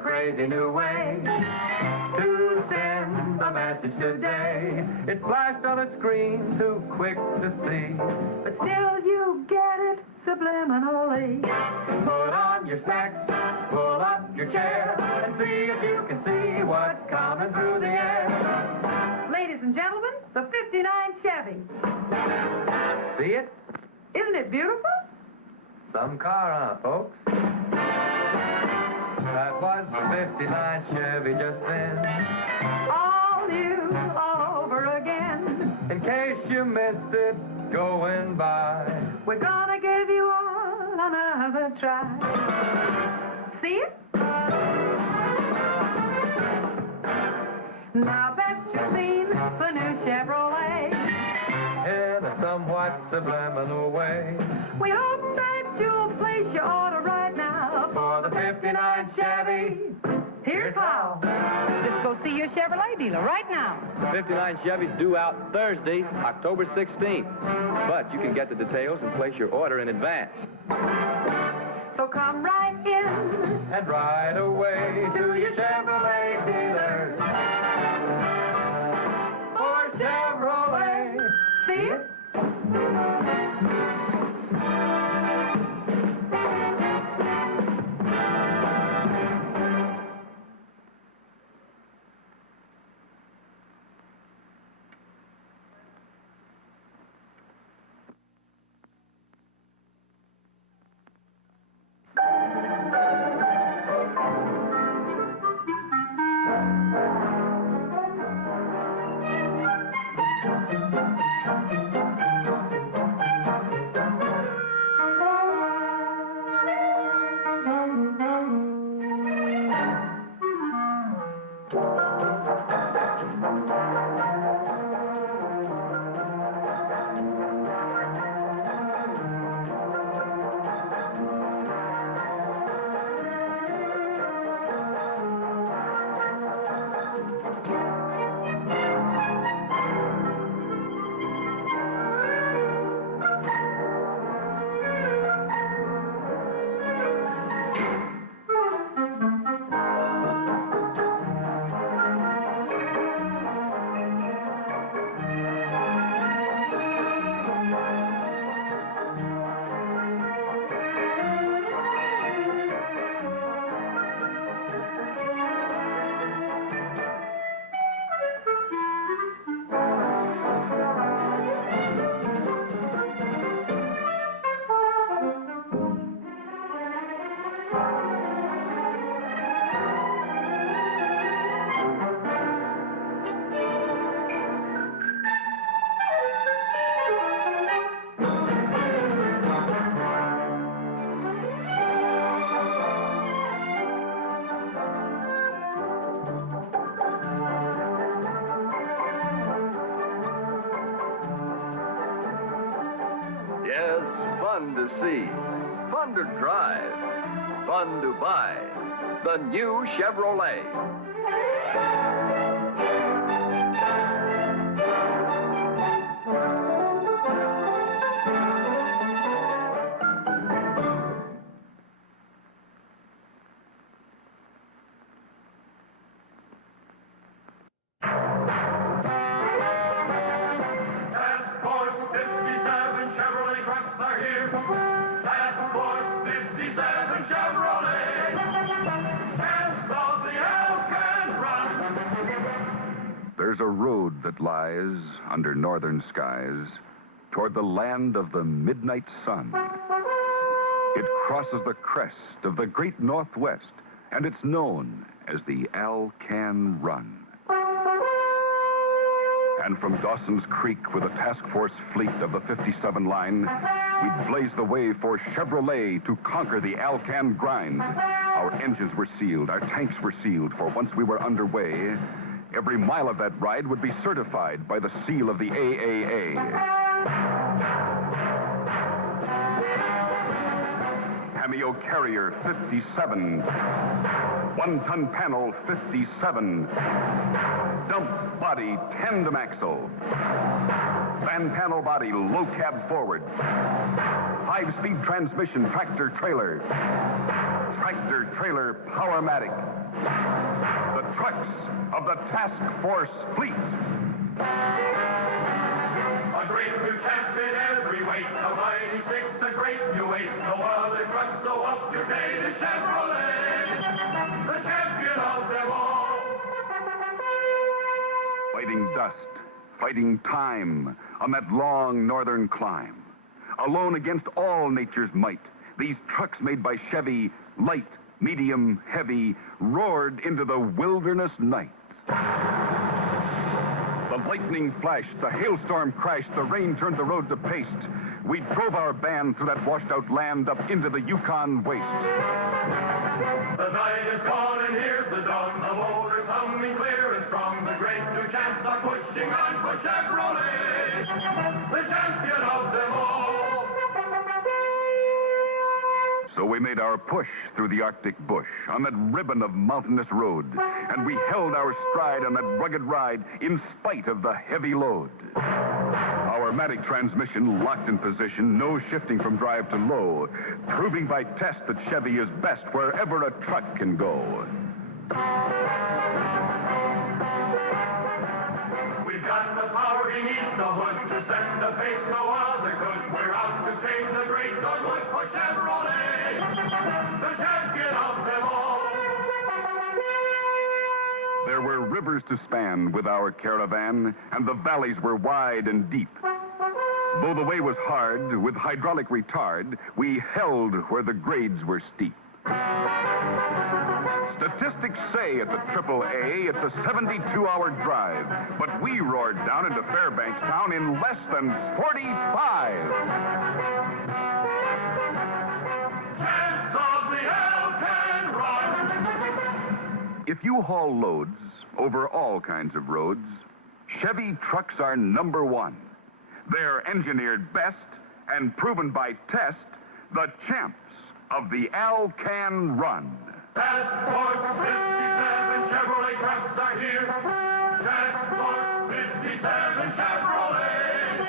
a crazy new way to send a message today. It's flashed on a screen too quick to see, but still you get it subliminally. Put on your specs, pull up your chair, and see if you can see what's coming through the air. Ladies and gentlemen, the 59 Chevy. See it? Isn't it beautiful? Some car, huh, folks? That was the 59 Chevy just then. All new, all over again. In case you missed it going by, we're gonna give you all another try. See it? Now bet you've seen the new Chevrolet in a somewhat subliminal way. We hope that you'll place your order right now for the 59 Chevy. Here's how. Just go see your Chevrolet dealer right now. 59 Chevy's due out Thursday, October 16th. But you can get the details and place your order in advance. So come right in and right away to your Chevrolet dealer. For Chevrolet. See it? Yes, fun to see, fun to drive, fun to buy. The new Chevrolet. There's a road that lies under northern skies toward the land of the midnight sun. It crosses the crest of the great Northwest, and it's known as the Alcan Run. And from Dawson's Creek with a task force fleet of the 57 line, we'd blaze the way for Chevrolet to conquer the Alcan grind. Our engines were sealed, our tanks were sealed, for once we were underway, every mile of that ride would be certified by the seal of the AAA. Cameo Carrier 57. One-ton panel 57. Dump body tandem axle. Van panel body low cab forward. 5-speed transmission tractor-trailer. Tractor-trailer Powermatic. The trucks of the Task Force Fleet. A great new champ in every weight, a mighty six, a great new eight. No other truck so up to date as Chevrolet, the champion of them all. Fighting dust, fighting time on that long northern climb. Alone against all nature's might, these trucks made by Chevy, light, medium, heavy, roared into the wilderness night. The lightning flashed, the hailstorm crashed, the rain turned the road to paste. We drove our band through that washed-out land up into the Yukon waste. The night is gone and here's the dawn. The motors humming clear and strong. The great new champs are pushing on for Chevrolet, the champion of them all. So we made our push through the Arctic bush on that ribbon of mountainous road, and we held our stride on that rugged ride in spite of the heavy load. Our Matic transmission locked in position, no shifting from drive to low, proving by test that Chevy is best wherever a truck can go. We've got the power beneath the hood to set the pace no other could. We're out to tame the great dogwood for Chevrolet, the champion of them all. There were rivers to span with our caravan, and the valleys were wide and deep. Though the way was hard, with hydraulic retard, we held where the grades were steep. Statistics say at the AAA it's a 72-hour drive, but we roared down into Fairbanks town in less than 45. Champs of the Elk Run. If you haul loads over all kinds of roads, Chevy trucks are number one. They're engineered best and proven by test, the champs of the Alcan Run. Task Force 57 Chevrolet trucks are here. Task Force 57 Chevrolet,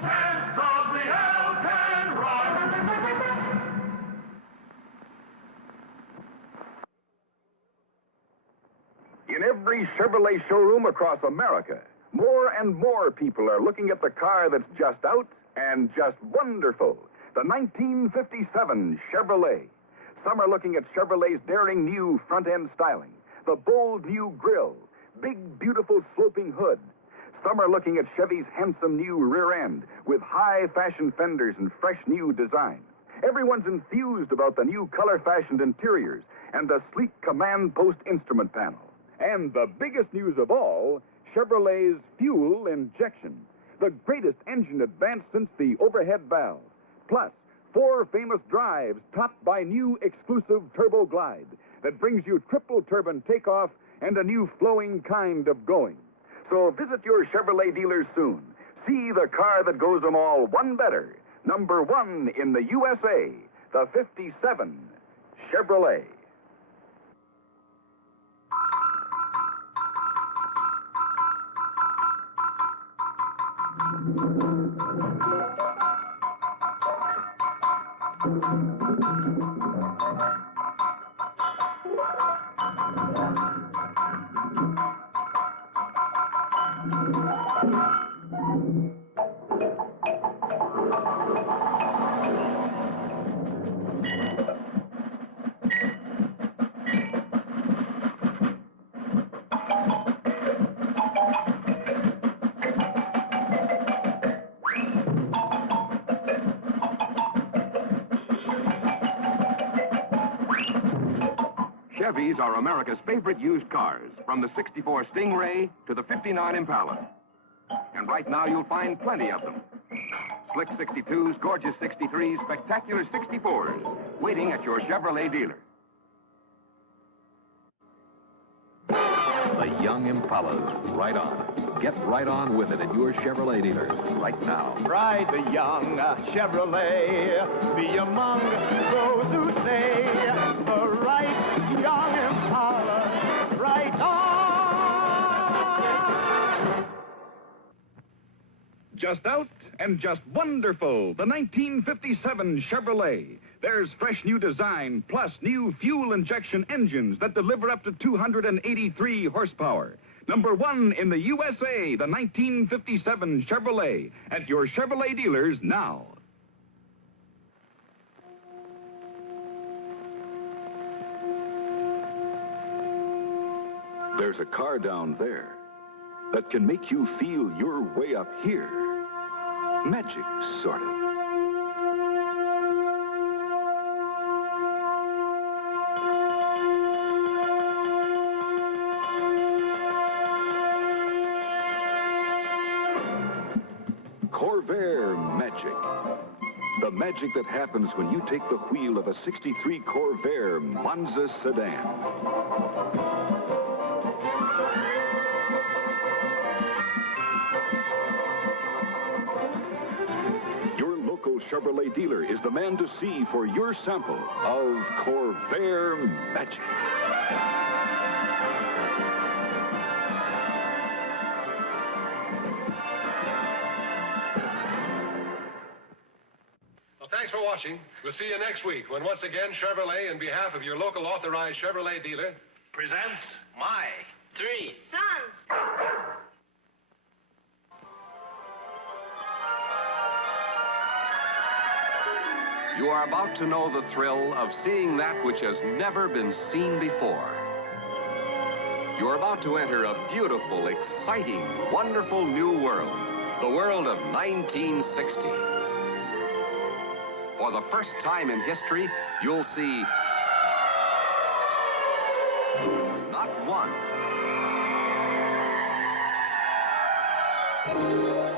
champs of the Alcan Run. In every Chevrolet showroom across America, more and more people are looking at the car that's just out and just wonderful, the 1957 Chevrolet. Some are looking at Chevrolet's daring new front-end styling, the bold new grille, big, beautiful sloping hood. Some are looking at Chevy's handsome new rear end with high-fashion fenders and fresh new design. Everyone's enthused about the new color-fashioned interiors and the sleek command post instrument panel. And the biggest news of all, Chevrolet's fuel injection, the greatest engine advance since the overhead valve. Plus, 4 famous drives topped by new exclusive Turbo Glide that brings you triple turbine takeoff and a new flowing kind of going. So visit your Chevrolet dealers soon. See the car that goes them all one better. Number one in the USA, the 57 Chevrolet. Chevys are America's favorite used cars, from the 64 Stingray to the 59 Impala. And right now you'll find plenty of them. Slick 62s, gorgeous 63s, spectacular 64s, waiting at your Chevrolet dealer. The young Impalas, right on. Get right on with it at your Chevrolet dealer right now. Ride the young Chevrolet, be among those who say the right young Impala, right on. Just out and just wonderful, the 1957 Chevrolet. There's fresh new design, plus new fuel injection engines that deliver up to 283 horsepower. Number 1 in the USA, the 1957 Chevrolet, at your Chevrolet dealers now. There's a car down there that can make you feel you're way up here. Magic, sort of. Corvair Magic. The magic that happens when you take the wheel of a '63 Corvair Monza sedan. Your local Chevrolet dealer is the man to see for your sample of Corvair Magic. Well, thanks for watching. We'll see you next week when once again Chevrolet, in behalf of your local authorized Chevrolet dealer, presents My Three Sons. You are about to know the thrill of seeing that which has never been seen before. You are about to enter a beautiful, exciting, wonderful new world, the world of 1960. For the first time in history, you'll see not one,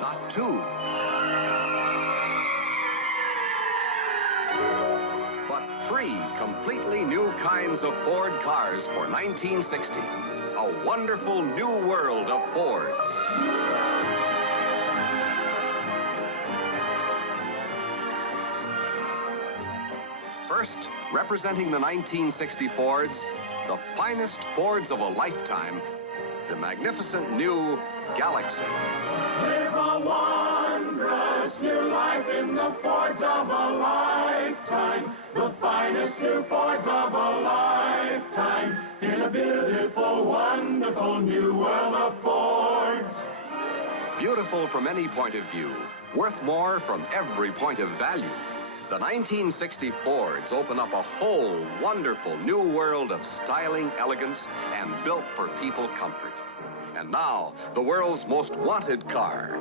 not two, but 3 completely new kinds of Ford cars for 1960. A wonderful new world of Fords. First, representing the 1960 Fords, the finest Fords of a lifetime, the magnificent new Galaxy. Live a wondrous new life in the Fords of a lifetime, the finest new Fords of a lifetime, in a beautiful, wonderful new world of Fords. Beautiful from any point of view, worth more from every point of value. The 1960 Fords open up a whole wonderful new world of styling, elegance, and built for people comfort. And now, the world's most wanted car.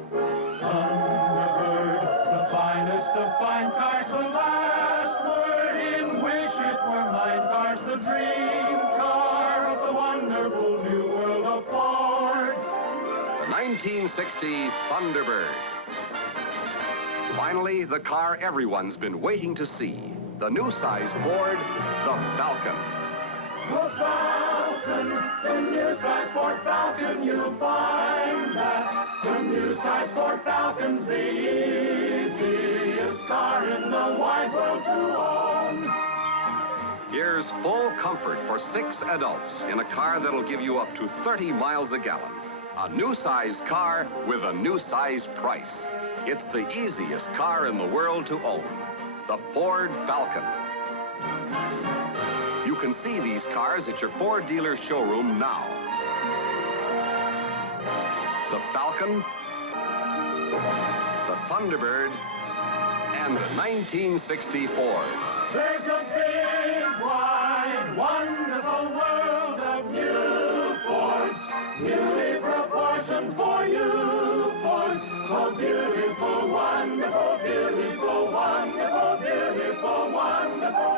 Thunderbird, the finest of fine cars, the last word in Wish It Were Mine cars, the dream car of the wonderful new world of Fords. The 1960 Thunderbird. Finally, the car everyone's been waiting to see. The new size Ford, the Falcon. The Falcon, the new size Ford Falcon, you'll find that the new size Ford Falcon's the easiest car in the wide world to own. Here's full comfort for 6 adults in a car that'll give you up to 30 miles a gallon. A new size car with a new size price. It's the easiest car in the world to own. The Ford Falcon. You can see these cars at your Ford dealer showroom now. The Falcon, the Thunderbird, and the 1960 Fords. There's a big, wide, wonderful world of new Fords, newly proportioned for you, Fords. Oh, beautiful, wonderful, beautiful, wonderful, beautiful, wonderful.